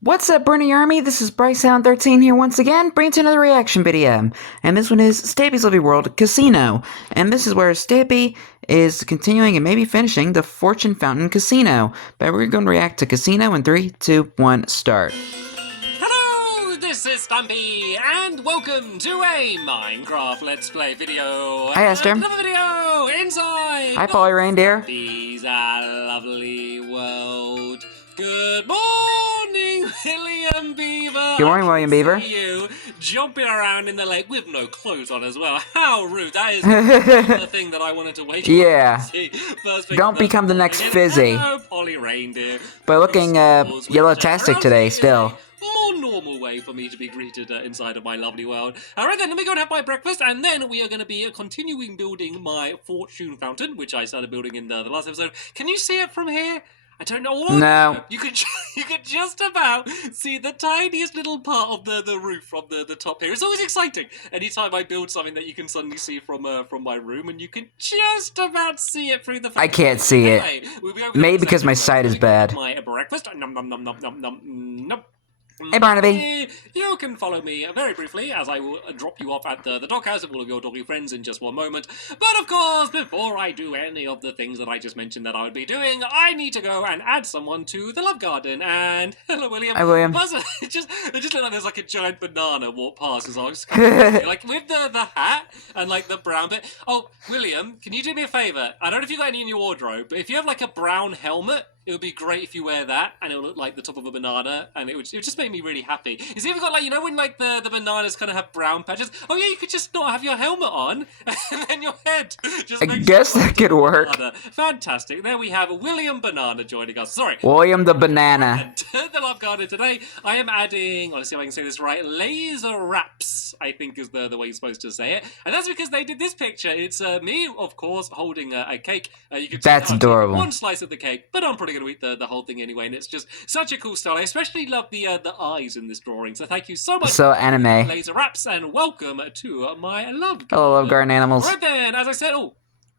What's up, Bernie Army? This is BryceAllen13 here once again, bringing to another reaction video. And this one is Stampy's Lovely World Casino. And this is where Stampy is continuing and maybe finishing the Fortune Fountain Casino. But we're going to react to Casino in 3, 2, 1, start. Hello, this is Stampy, and welcome to a Minecraft Let's Play video. Hi, Esther. Another video inside. Hi, Polly Reindeer. Stampy's lovely world. Good morning, William Beaver. Good morning, William Beaver. See you jumping around in the lake with no clothes on as well. How rude! That is the thing that I wanted to wake up and see. Don't become the next Fizzy. Hello, Polly Reindeer. But looking yellow-tastic today, still. More normal way for me to be greeted inside of my lovely world. Alright then, let me go and have my breakfast, and then we are going to be continuing building my fortune fountain, which I started building in the last episode. Can you see it from here? I don't know what. No. You could just about see the tiniest little part of the roof from the top here. It's always exciting. Anytime I build something that you can suddenly see from my room, and you can just about see it through the. I can't see it. Anyway, Maybe because my sight is bad. My breakfast. Nom nom nom nom nom nom nom. Hey, Barnaby. You can follow me very briefly as I will drop you off at the doghouse of all of your doggy friends in just one moment. But of course, before I do any of the things that I just mentioned that I would be doing, I need to go and add someone to the love garden. And hello, William. Hi, William. It just looked like there's like a giant banana walk past as I was like with the hat and like the brown bit. Oh, William, can you do me a favor? I don't know if you got any in your wardrobe, but if you have like a brown helmet, it would be great if you wear that, and it would look like the top of a banana, and it would just make me really happy. Is it ever got like, you know when like the bananas kind of have brown patches? Oh yeah, you could just not have your helmet on, and then your head just I guess that could work. Banana. Fantastic. There we have William Banana joining us. Sorry. William the Banana. And to the love garden today, I am adding, let's see if I can say this right, laser wraps, I think is the way you're supposed to say it. And that's because they did this picture. It's me, of course, holding a cake. You can That's adorable. One slice of the cake, but I'm probably going to eat the whole thing anyway, and it's just such a cool style. I especially love the eyes in this drawing, so thank you so much. So anime. Laser wraps, and welcome to my love garden. Hello, love garden animals. Right then, as I said,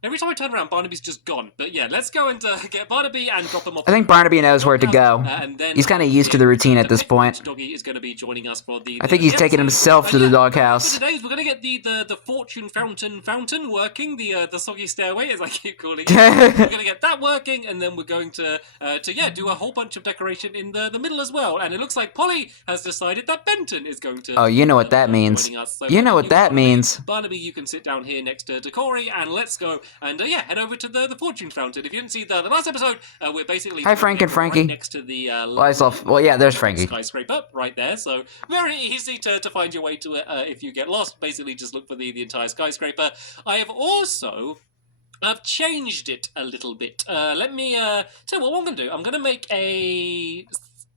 every time I turn around, Barnaby's just gone. But yeah, let's go and get Barnaby and drop him off. I think Barnaby knows where to go. He's kind of used to the routine at this point. Doggy is going to be joining us for the. I think he's taking himself to the doghouse. Today we're going to get the fortune fountain working, the soggy stairway as I keep calling it. We're going to get that working, and then we're going to do a whole bunch of decoration in the middle as well. And it looks like Polly has decided that Benton is going to. Oh, you know what that means. So you know what that means. Barnaby, you can sit down here next to Corey, and let's go and head over to the fortune fountain. If you didn't see the last episode, we're basically hi, Frank and Frankie. Right next to the well, yeah, there's Frankie. Skyscraper right there. So very easy to find your way to it if you get lost. Basically, just look for the entire skyscraper. I have also. I've changed it a little bit. Let me tell you what I'm going to do. I'm going to make a.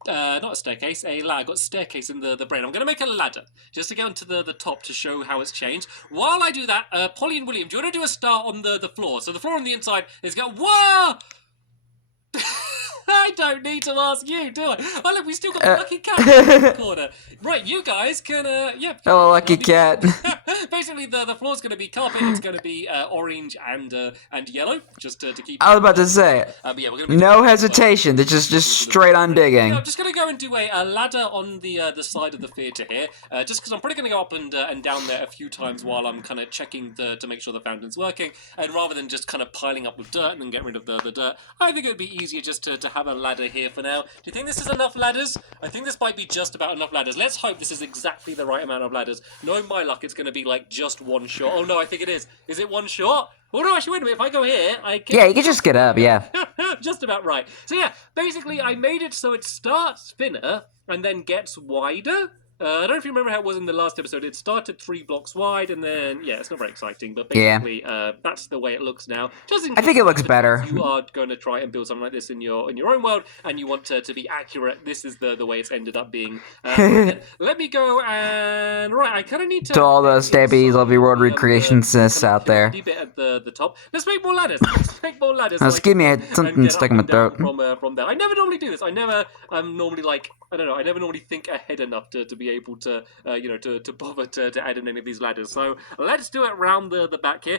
Not a staircase, a ladder. I got staircase in the brain. I'm going to make a ladder just to go into the top to show how it's changed. While I do that, Polly and William, do you want to do a start on the floor? So the floor on the inside is going. Whoa! I don't need to ask you, do I? Oh look, we still got the lucky cat in the corner. Right, you guys can, yeah. Hello, lucky cat. Basically, the floor's going to be carpet. It's going to be orange and yellow, just to keep. I was about to say. But yeah, we're gonna be no hesitation. They're just straight on digging. Yeah, I'm just going to go and do a ladder on the side of the theatre here, just because I'm probably going to go up and down there a few times while I'm kind of checking to make sure the fountain's working. And rather than just kind of piling up with dirt and then get rid of the dirt, I think it would be easier just to have a ladder here for now. Do you think this is enough ladders? I think this might be just about enough ladders. Let's hope this is exactly the right amount of ladders. Knowing my luck, it's going to be like just one shot. Oh no, I think it is. Is it one shot? Oh no, actually, wait a minute. If I go here, I can... Yeah, you can just get up, yeah. Just about right. So yeah, basically I made it so it starts thinner and then gets wider. I don't know if you remember how it was in the last episode. It started 3 blocks wide, and then, yeah, it's not very exciting, but basically, that's the way it looks now. Just in I think it looks better. You are going to try and build something like this in your own world, and you want to be accurate. This is the way it's ended up being. Let me go and... Right, I kind of need to... all the Stampy's Lovely World recreationists out there. Bit at the top. Let's make more ladders. Let's make more ladders. Let's give me something stuck in my throat. From there. I never normally do this. I never normally like... I don't know, I never normally think ahead enough to be able to, to bother to add in any of these ladders. So let's do it round the back here.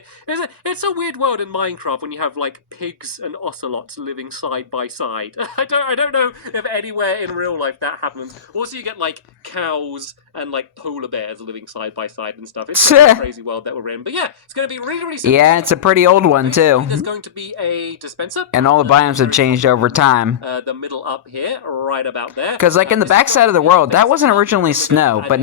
It's a weird world in Minecraft when you have like pigs and ocelots living side by side. I don't know if anywhere in real life that happens. Also, you get like cows and like polar bears living side by side and stuff. It's a crazy world that we're in. But yeah, it's going to be really, really simple. Yeah, it's a pretty old one too. There's going to be a dispenser. And all the biomes have changed over time. The middle up here, right about there. Because like in the backside of the world, that wasn't originally snow, but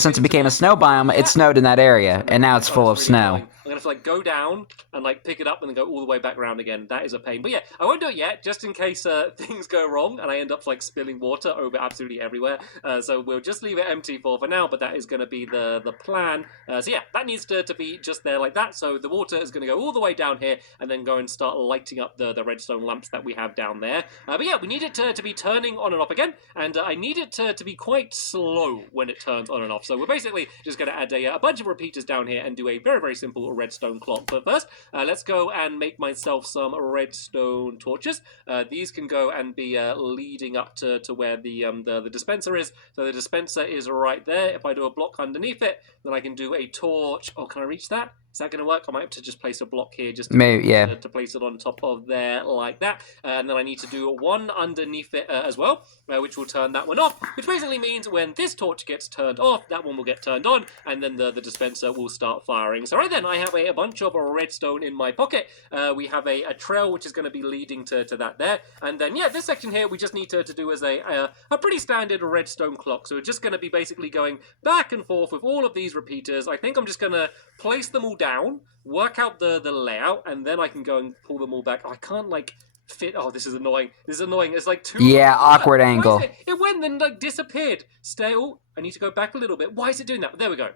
since it became a snow biome, it snowed in that area, and now it's full of snow. I'm going to like go down and like pick it up and then go all the way back around again. That is a pain. But yeah, I won't do it yet, just in case things go wrong and I end up like spilling water over absolutely everywhere. So we'll just leave it empty for now, but that is going to be the plan. So yeah, that needs to be just there like that. So the water is going to go all the way down here and then go and start lighting up the redstone lamps that we have down there. But yeah, we need it to be turning on and off again, and I need it to be quite slow when it turns on and off. So we're basically just going to add a bunch of repeaters down here and do a very, very simple redstone clock. But first, let's go and make myself some redstone torches. These can go and be leading up to where the dispenser is. So the dispenser is right there. If I do a block underneath it, then I can do a torch. Oh, can I reach that? Is that going to work? I might have to just place a block here just to place it on top of there like that. And then I need to do one underneath it as well, which will turn that one off, which basically means when this torch gets turned off, that one will get turned on, and then the dispenser will start firing. So right then, I have a bunch of redstone in my pocket. We have a trail, which is going to be leading to that there. And then, yeah, this section here, we just need to do as a pretty standard redstone clock. So we're just going to be basically going back and forth with all of these repeaters. I think I'm just going to place them all down, work out the layout, and then I can go and pull them all back. I can't like fit. Oh, this is annoying. It's like too. Yeah, awkward angle. It went and like disappeared. Oh, I need to go back a little bit. Why is it doing that? There we go.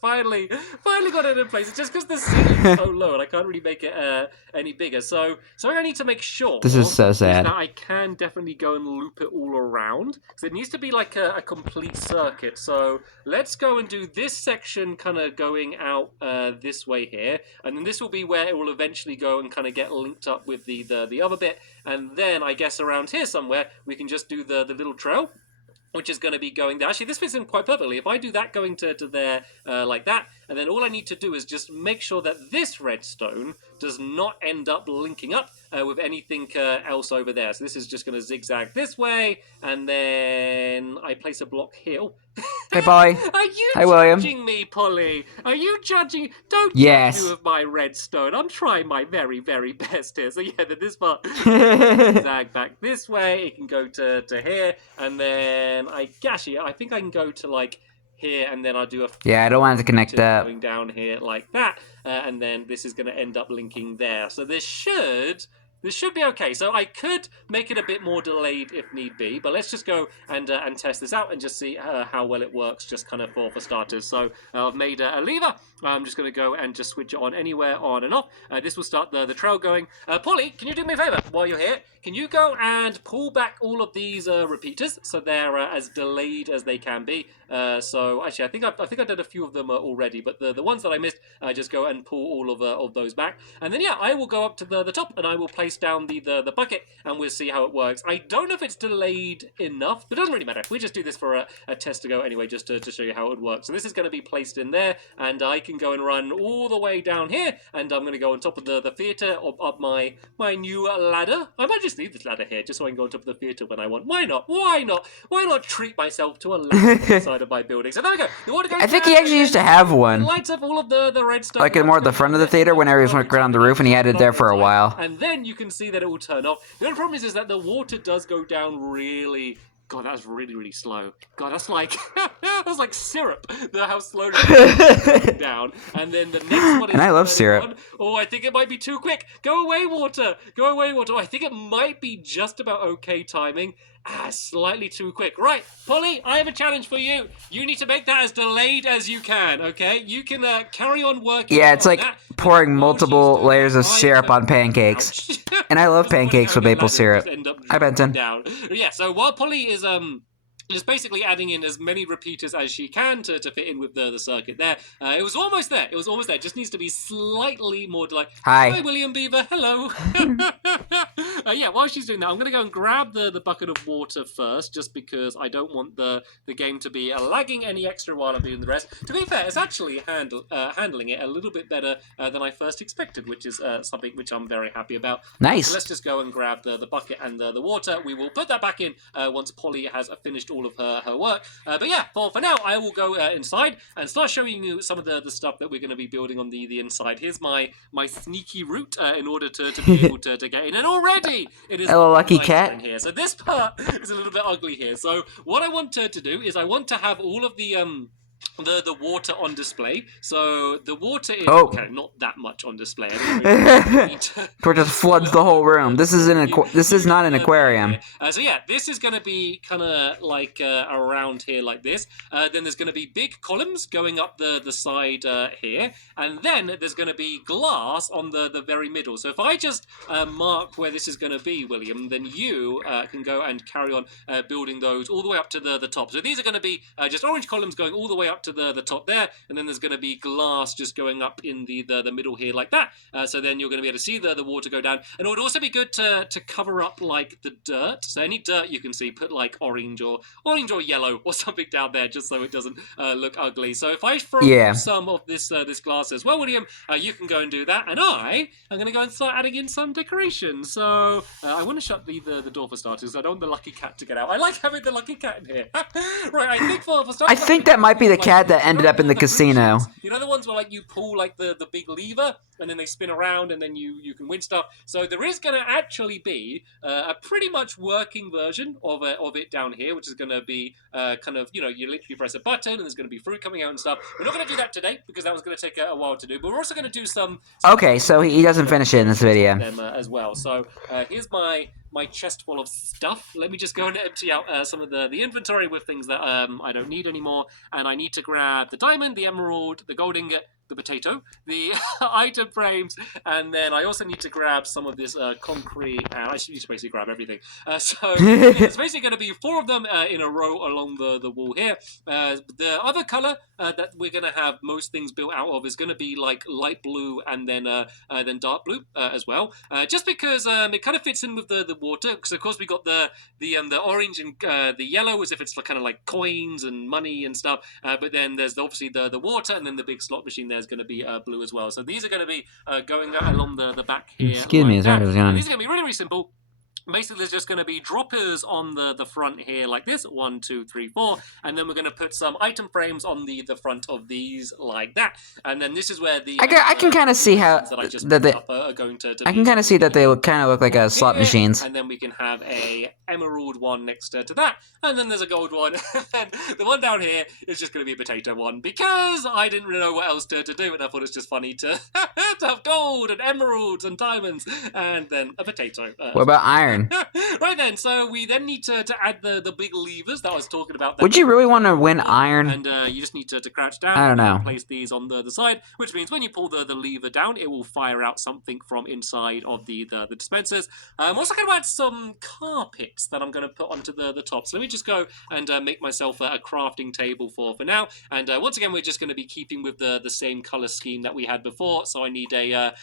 Finally got it in place. It's just because the ceiling is so low and I can't really make it any bigger. So I need to make sure. This is so sad. That I can definitely go and loop it all around, because it needs to be like a complete circuit. So let's go and do this section kind of going out this way here, and then this will be where it will eventually go and kind of get linked up with the other bit, and then I guess around here somewhere we can just do the little trail, which is going to be going there. Actually, this fits in quite perfectly. If I do that going to there like that, and then all I need to do is just make sure that this redstone does not end up linking up with anything else over there. So this is just going to zigzag this way, and then I place a block here. Oh. Hey, boy. Are you William. judging me, Polly? Are you judging? Don't Yes. judge me with my redstone. I'm trying my very, very best here. So yeah, then this part zag back this way. It can go to here, and then I think I can go to like here, and then I'll do a I don't want it to connect up. Going down here like that, and then this is going to end up linking there. So this should be okay. So I could make it a bit more delayed if need be, but let's just go and test this out and just see how well it works, just kind of for starters. So I've made a lever. I'm just going to go and just switch it on anywhere, on and off. This will start the trail going. Polly, can you do me a favor while you're here? Can you go and pull back all of these repeaters so they're as delayed as they can be? So actually, I think I did a few of them already, but the ones that I missed, just go and pull all of those back, and then yeah, I will go up to the top and I will place down the bucket, and we'll see how it works. I don't know if it's delayed enough, but it doesn't really matter. We just do this for a test to go anyway, just to show you how it would work. So this is going to be placed in there, and I can go and run all the way down here, and I'm going to go on top of the theatre up my new ladder. I might just leave this ladder here just so I can go on top of the theatre when I want. Why not? Why not treat myself to a ladder inside of my building? So there we go. The water goes I think he actually used to have one. Lights up all of the redstone. Like more at the front of the theater whenever he was walking around the roof, and he had it there for a while. And then you can see that it will turn off. The only problem is that the water does go down really. God, that was really, really slow. God, that's like that's like syrup. How slowly it's going down. And then the next one is. And I love syrup. One. Oh, I think it might be too quick. Go away, water. Go away, water. Oh, I think it might be just about okay timing. Slightly too quick. Right, Polly, I have a challenge for you. You need to make that as delayed as you can, okay? You can carry on working. Yeah, it's like that. pouring multiple layers of syrup on pancakes. And I love pancakes with maple syrup. Hi, Benton. Yeah, so while Polly is just basically adding in as many repeaters as she can to fit in with the circuit there. It was almost there. It was almost there. It just needs to be slightly more like, hi, William Beaver. Hello. Yeah, while she's doing that, I'm going to go and grab the bucket of water first, just because I don't want the game to be lagging any extra while I'm doing the rest. To be fair, it's actually handling it a little bit better than I first expected, which is something which I'm very happy about. Nice. So let's just go and grab the bucket and the water. We will put that back in once Polly has finished all of her work. But yeah, for now, I will go inside and start showing you some of the stuff that we're going to be building on the inside. Here's my sneaky route in order to be able to get in. And already it is hello, lucky nice cat. in here. So this part is a little bit ugly here. So what I want to do is I want to have all of the water on display. So the water is okay, not that much on display. It just floods the whole room. This is not an aquarium. So yeah, this is going to be kind of like around here like this. Then there's going to be big columns going up the side here, and then there's going to be glass on the very middle. So if I just mark where this is going to be, William, then you can go and carry on building those all the way up to the top. So these are going to be just orange columns going all the way up to the top there, and then there's going to be glass just going up in the middle here like that. So then you're going to be able to see the water go down, and it would also be good to cover up like the dirt. So any dirt you can see, put like orange or yellow or something down there, just so it doesn't look ugly. So if I throw some of this glass as well, William, you can go and do that, and I am going to go and start adding in some decorations. So I want to shut the door for starters. I don't want the lucky cat to get out. I like having the lucky cat in here. Right, I think for starters, I think that might be the cat that ended up in the casino. You know the ones where like you pull like the big lever and then they spin around and then you can win stuff. So there is going to actually be a pretty much working version of it down here, which is going to be kind of, you literally press a button and there's going to be fruit coming out and stuff. We're not going to do that today because that was going to take a while to do, but we're also going to do some okay, so he doesn't finish it in this video. Them, as well. So here's my chest full of stuff. Let me just go and empty out some of the inventory with things that I don't need anymore. And I need to grab the diamond, the emerald, the gold ingot, the potato, the item frames, and then I also need to grab some of this concrete, and I need to basically grab everything. So it's basically going to be 4 of them in a row along the wall here. The other color that we're going to have most things built out of is going to be like light blue and then dark blue as well. Just because it kind of fits in with the water, because of course we got the orange and the yellow as if it's kind of like coins and money and stuff. But then there's obviously the water, and then the big slot machine there is going to be blue as well. So these are going to be going along the back here. Excuse me, these are going to be really, really simple. Basically, there's just going to be droppers on the front here like this, 1, 2, 3, 4, and then we're going to put some item frames on the front of these like that, and then this is where the I can kind of see how that they are going to I can kind of see that they kind of look like slot machines. And then we can have a emerald one next to that, and then there's a gold one, and then the one down here is just going to be a potato one because I didn't really know what else to do, and I thought it's just funny to have gold and emeralds and diamonds, and then a potato. What about iron? Right then, so we then need to add the big levers that I was talking about. Would you really want to win iron? And you just need to crouch down. I don't know. And place these on the side, which means when you pull the lever down, it will fire out something from inside of the dispensers. I'm also going to add some carpets that I'm going to put onto the top. So let me just go and make myself a crafting table for now. And once again, we're just going to be keeping with the same color scheme that we had before. So I need a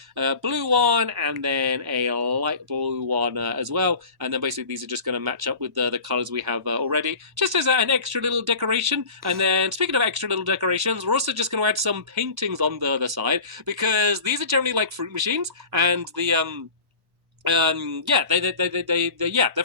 blue one and then a light blue one as well. And then basically these are just going to match up with the colors we have already, just as an extra little decoration. And then speaking of extra little decorations, we're also just going to add some paintings on the other side, because these are generally like fruit machines, and the they're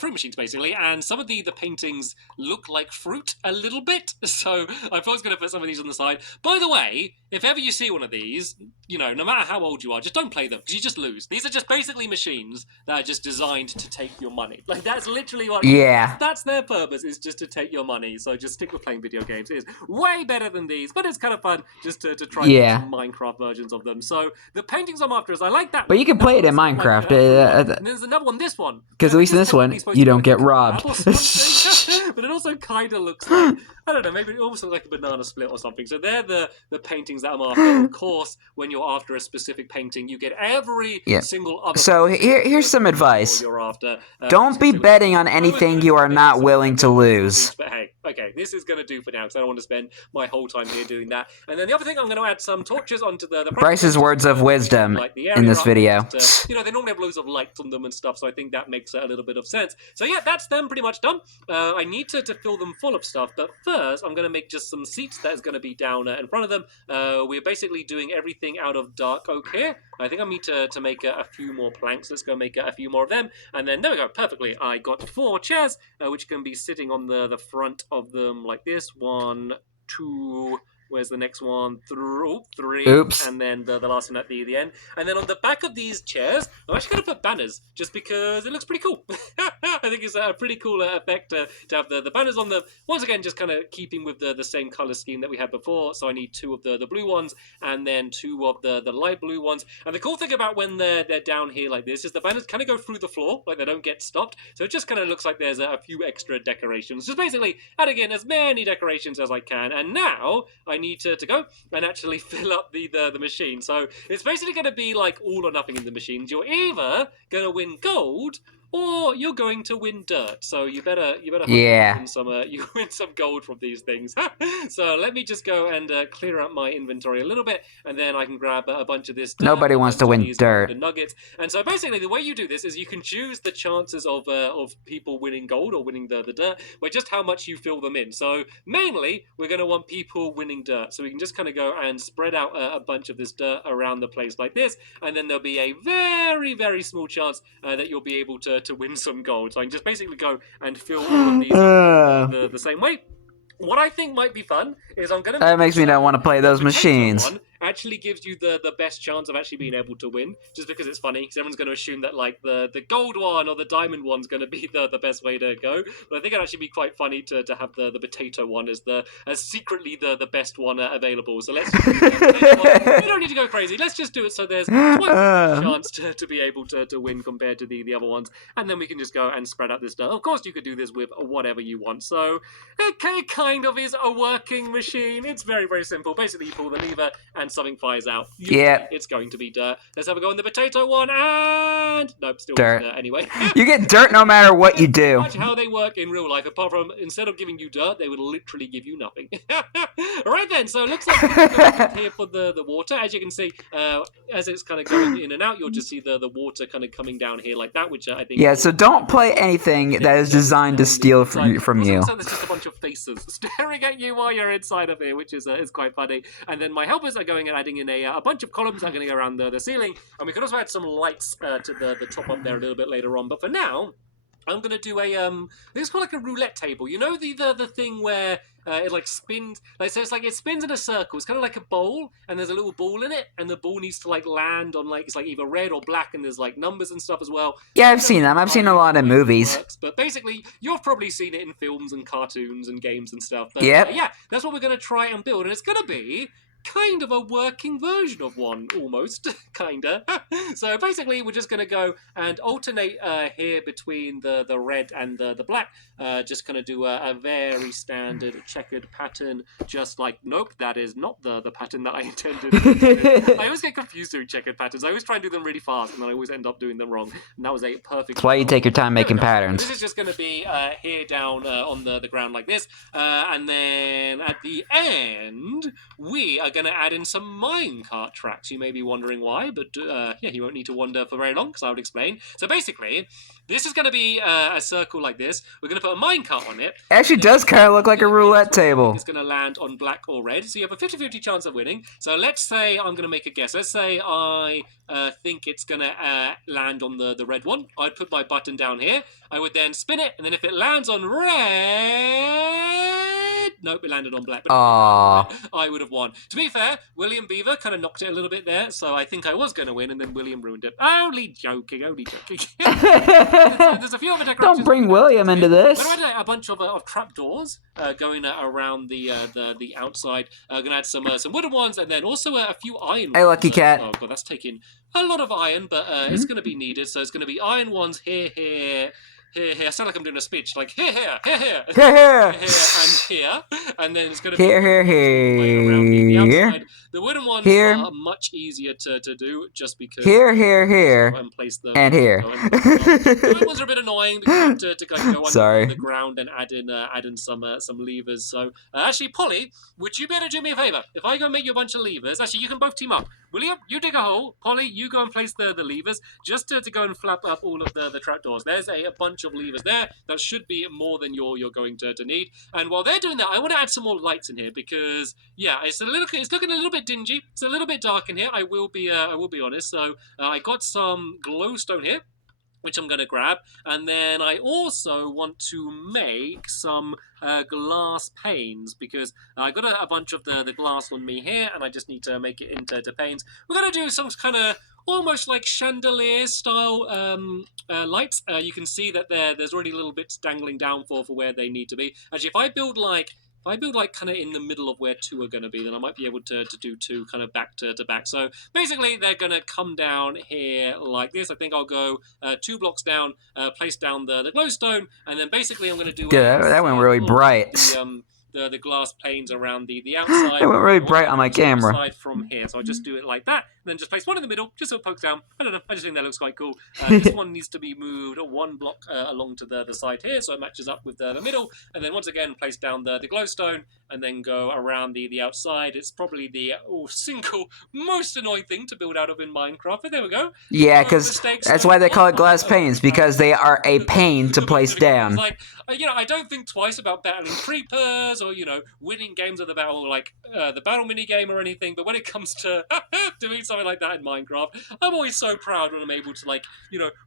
fruit machines basically, and some of the paintings look like fruit a little bit, so I thought I was going to put some of these on the side. By the way, if ever you see one of these, no matter how old you are, just don't play them, because you just lose. These are just basically machines that are just designed to take your money. Like, that's literally what... Yeah. That's their purpose, is just to take your money, so just stick with playing video games. It is way better than these, but it's kind of fun just to try some Minecraft versions of them. So, the paintings I'm after is I like that. But you can play it in Minecraft. And there's another one, this one. Because at least in this one, you don't get robbed. But it also kind of looks like, I don't know, maybe it almost looks like a banana split or something. So they're the paintings that I'm after. Of course, when you're after a specific painting, you get every single other. So here's some advice. You're after. Don't be betting on anything you are not willing to lose. But hey, this is going to do for now because I don't want to spend my whole time here doing that. And then the other thing, I'm going to add some torches onto the Bryce's words of wisdom like the in this up, video. Just, they normally have loads of lights on them and stuff, so I think that makes a little bit of sense. So yeah, that's them pretty much done. I need to fill them full of stuff, but first I'm going to make just some seats that is going to be down in front of them. We're basically doing everything out of dark oak here. I think I need to make a few more planks. Let's go make a few more of them. And then there we go, perfectly. I got 4 chairs, which can be sitting on the front of them like this. 1, 2... Where's the next one? 3. Oops. And then the last one at the end. And then on the back of these chairs, I'm actually going to put banners, just because it looks pretty cool. I think it's a pretty cool effect to have the banners on them. Once again, just kind of keeping with the same color scheme that we had before. So I need 2 of the blue ones, and then 2 of the light blue ones. And the cool thing about when they're down here like this is the banners kind of go through the floor, like they don't get stopped. So it just kind of looks like there's a few extra decorations. Just basically adding in as many decorations as I can. And now I need to go and actually fill up the machine. So it's basically going to be like all or nothing in the machines. You're either going to win gold or you're going to win dirt. So you better yeah. You win some gold from these things. So let me just go and clear out my inventory a little bit, and then I can grab a bunch of this dirt. Nobody wants to win dirt. Nuggets. And so basically the way you do this is you can choose the chances of people winning gold or winning the dirt by just how much you fill them in. So mainly we're going to want people winning dirt. So we can just kind of go and spread out a bunch of this dirt around the place like this, and then there'll be a very, very small chance that you'll be able to win some gold. So I can just basically go and fill all of these the same way. What I think might be fun is I'm going to... That makes me not want to play those machines. Actually gives you the best chance of actually being able to win, just because it's funny, because everyone's going to assume that like the gold one or the diamond one's going to be the best way to go. But I think it'd actually be quite funny to have the potato one as secretly the best one available. So let's just do the you don't need to go crazy. Let's just do it so there's twice the chance to be able to win compared to the other ones, and then we can just go and spread out this stuff. Of course, you could do this with whatever you want. So it kind of is a working machine. It's very, very simple. Basically, you pull the lever and something fires out. Yeah. It's going to be dirt. Let's have a go on the potato one, and... Nope, still dirt. Anyway. You get dirt no matter what you do. That's how they work in real life, apart from instead of giving you dirt, they would literally give you nothing. Alright then, so it looks like we're going here for the water. As you can see, as it's kind of going in and out, you'll just see the water kind of coming down here like that, which I think... Yeah, so don't play anything that is designed to steal from you. So there's just a bunch of faces staring at you while you're inside of here, which is quite funny. And then my helpers are going and adding in a bunch of columns that are going to go around the ceiling, and we could also add some lights to the top up there a little bit later on. But for now, I'm going to do I think it's called like a roulette table. You know the thing where it like spins, like so it's like it spins in a circle. It's kind of like a bowl, and there's a little ball in it, and the ball needs to like land on like it's like either red or black, and there's like numbers and stuff as well. Yeah, I've seen them. I've seen a lot of movies. But basically, you've probably seen it in films and cartoons and games and stuff. But yep. Yeah, that's what we're going to try and build, and it's going to be kind of a working version of one, almost, kinda. So basically, we're just going to go and alternate here between the red and the black. Just going to do a very standard checkered pattern, just like, nope, that is not the pattern that I intended. I always get confused doing checkered patterns. I always try and do them really fast, and then I always end up doing them wrong. And that was a perfect... That's why you take your time making patterns. This is just going to be here down on the ground like this. And then at the end, we are going to add in some minecart tracks. You may be wondering why, but yeah, you won't need to wonder for very long, because I would explain. So basically, this is going to be a circle like this. We're going to put a minecart on it. It actually does kind of look like a roulette table. It's going to land on black or red, so you have a 50-50 chance of winning. So let's say I'm going to make a guess. Let's say I think it's going to land on the red one. I'd put my button down here. I would then spin it, and then if it lands on red... Nope, it landed on black. But I would have won. To be fair, William Beaver kind of knocked it a little bit there, so I think I was going to win, and then William ruined it. Only joking, only joking. There's a few other decorations. Don't bring William into this. We're going to add a bunch of trapdoors going around the outside. Going to add some wooden ones, and then also a few iron ones. Hey, Lucky Cat. Oh, God, that's taking a lot of iron, but it's going to be needed, so it's going to be iron ones here, here, I sound like I'm doing a speech, like here, and here, and then it's going to be here, around the outside. The wooden ones Here. are much easier to do just because Here, and place them and here. The wooden ones are a bit annoying because you have to go Sorry. under the ground and add in some levers. So actually, Polly, would you be able to do me a favor? If I go make you a bunch of levers, actually you can both team up. William, you dig a hole. Polly, you go and place the levers just to go and flap up all of the trapdoors. There's a bunch of levers there. That should be more than you're going to need. And while they're doing that, I want to add some more lights in here because yeah, it's looking a little bit dingy. It's a little bit dark in here. I will be honest. So I got some glowstone here, which I'm going to grab. And then I also want to make some glass panes because I got a bunch of the glass on me here and I just need to make it into panes. We're going to do some kind of almost like chandelier style lights. You can see that there's already little bits dangling down for where they need to be. Actually, if I build like kind of in the middle of where two are going to be, then I might be able to do two kind of back to back. So basically they're going to come down here like this. I think I'll go 2 blocks down, place down the glowstone, and then basically I'm going to do that went really bright. The glass panes around the outside. It went really bright on my camera. Side from here, so I just do it like that, and then just place one in the middle, just so it pokes down. I don't know. I just think that looks quite cool. This one needs to be moved 1 block along to the side here, so it matches up with the middle. And then once again, place down the glowstone, and then go around the outside. It's probably the single most annoying thing to build out of in Minecraft. But there we go. Yeah, because that's why they call it glass panes, because they are a pain to place down. It's like, I don't think twice about battling creepers or winning games of the battle, like the battle mini game or anything. But when it comes to doing something like that in Minecraft, I'm always so proud when I'm able to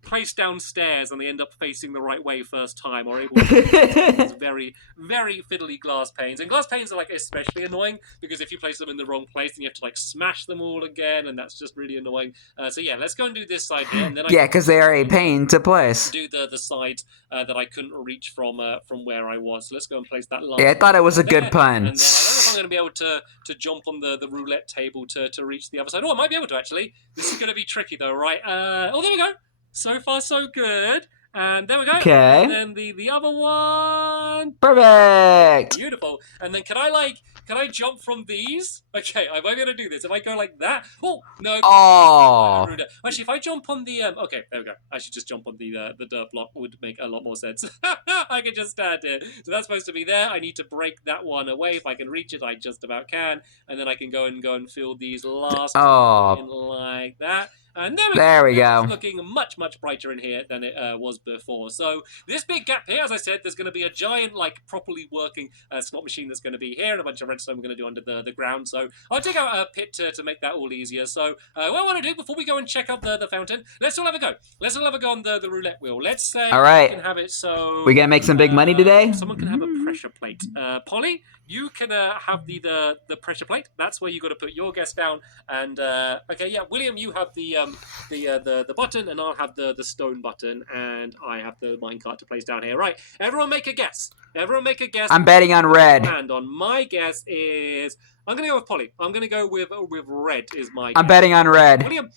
place down stairs and they end up facing the right way first time, or able to these very, very fiddly glass panes. And glass panes are especially annoying because if you place them in the wrong place, then you have to smash them all again, and that's just really annoying. So yeah, let's go and do this side here, and then because they are a pain to place. Do the sides that I couldn't reach from where I was. So let's go and place that line. Yeah, I thought it was a good pun. And then I don't know if I'm going to be able to jump on the roulette table to reach the other side. Oh, I might be able to actually. This is going to be tricky though, right? Oh, there we go. So far, so good. And there we go. Okay. And then the other one. Perfect. Beautiful. And then can I jump from these? Okay, I might be able to do this. If I go like that. Oh no. Oh. Actually, if I jump on the okay, there we go. I should just jump on the dirt block. Would make a lot more sense. I could just stand here. So that's supposed to be there. I need to break that one away. If I can reach it, I just about can. And then I can go and fill these last in like that. And there we go. It's looking much, much brighter in here than it was before. So this big gap here, as I said, there's going to be a giant, properly working slot machine that's going to be here, and a bunch of redstone we're going to do under the ground. So I'll take out a pit to make that all easier. So what I want to do, before we go and check out the fountain, let's all have a go. Let's all have a go on the roulette wheel. Let's say all right. We can have it so... We going to make some big money today? Someone can have a pressure plate. Polly, you can have the pressure plate. That's where you got to put your guess down. And, okay, yeah, William, you have the button, and I'll have the stone button, and I have the minecart to place down here. Right, everyone make a guess. Everyone make a guess. I'm betting on red. And on my guess is... I'm going to go with Polly. I'm going to go with red is my guess. I'm betting on red. William,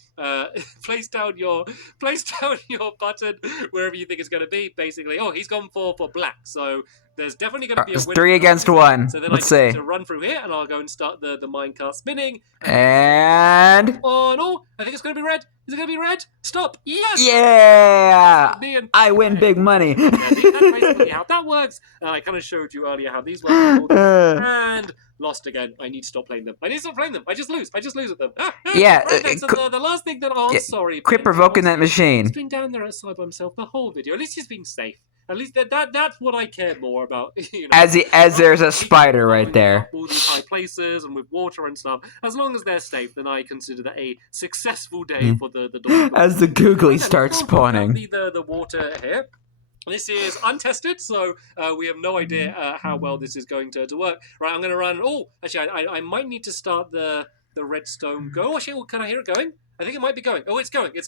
place down your button wherever you think it's going to be, basically. Oh, he's gone for black, so there's definitely going to be a winner. 3 against 1. So then Let's I see. need to run through here, and I'll go and start the minecart spinning. And... Oh, no. I think it's going to be red. Is it going to be red? Stop. Yes! Yeah! I win big money. Yeah, that's basically how that works. I kind of showed you earlier how these work. And lost again. I need to stop playing them. I just lose. I just lose at them. Yeah. Right, so the last thing that... Oh, sorry. Quit provoking that machine. He's been down there outside by himself the whole video. At least he's been safe. At least that's what I care more about. As there's a spider right there. All these high places and with water and stuff. As long as they're safe, then I consider that a successful day for the dog. As the googly starts spawning. The water here. This is untested, so we have no idea how well this is going to work. Right, I'm going to run... Oh, actually, I might need to start the redstone go. Oh, actually, can I hear it going? I think it might be going. Oh, it's going. Okay,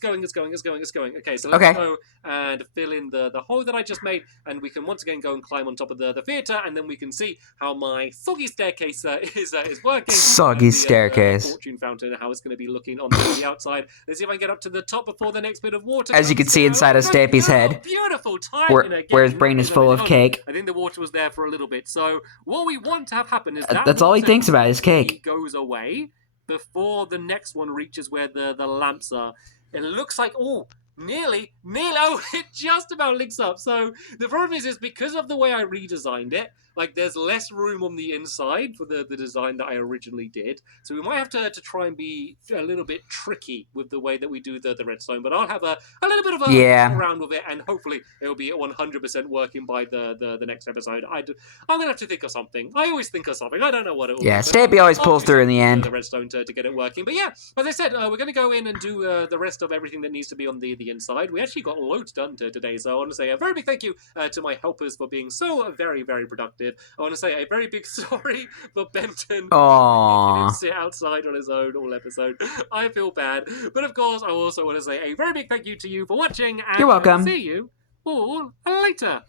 so let's go and fill in the hole that I just made, and we can once again go and climb on top of the theatre, and then we can see how my foggy staircase is working. Soggy staircase. Fortune fountain, how it's going to be looking on the outside. Let's see if I can get up to the top before the next bit of water. As you can see inside of Stampy's head. Beautiful time. Where his brain is full of cake. I think the water was there for a little bit. So what we want to have happen is that's all he thinks about is cake. Goes away. before the next one reaches where the lamps are. It looks like, oh, nearly, oh, it just about links up. So the problem is because of the way I redesigned it, like there's less room on the inside for the design that I originally did. So we might have to try and be a little bit tricky with the way that we do the redstone. But I'll have a little bit of a Yeah. around with it, and hopefully it'll be 100% working by the next episode. I'm going to have to think of something. I always think of something. I don't know what it will be. Yeah, Stampy always pulls through in the end. The redstone to get it working. But yeah, as I said, we're going to go in and do the rest of everything that needs to be on the inside. We actually got loads done today, so I want to say a very big thank you to my helpers for being so very, very productive. I want to say a very big sorry for Benton. Aww. He didn't sit outside on his own all episode. I feel bad. But of course, I also want to say a very big thank you to you for watching, and You're welcome. see you all later.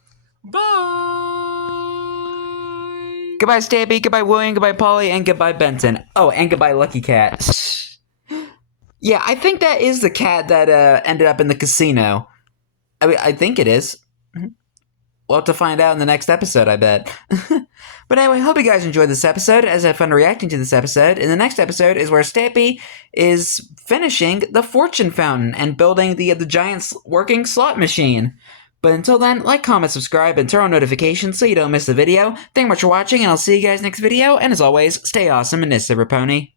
Bye! Goodbye, Stampy, goodbye, William, goodbye, Polly, and goodbye, Benton. Oh, and goodbye, Lucky Cat. Yeah, I think that is the cat that ended up in the casino. I mean, I think it is. We'll have to find out in the next episode, I bet. But anyway, hope you guys enjoyed this episode, as I had fun reacting to this episode. In the next episode is where Stampy is finishing the fortune fountain and building the giant working slot machine. But until then, like, comment, subscribe, and turn on notifications so you don't miss the video. Thank you much for watching, and I'll see you guys next video. And as always, stay awesome and this is Pony.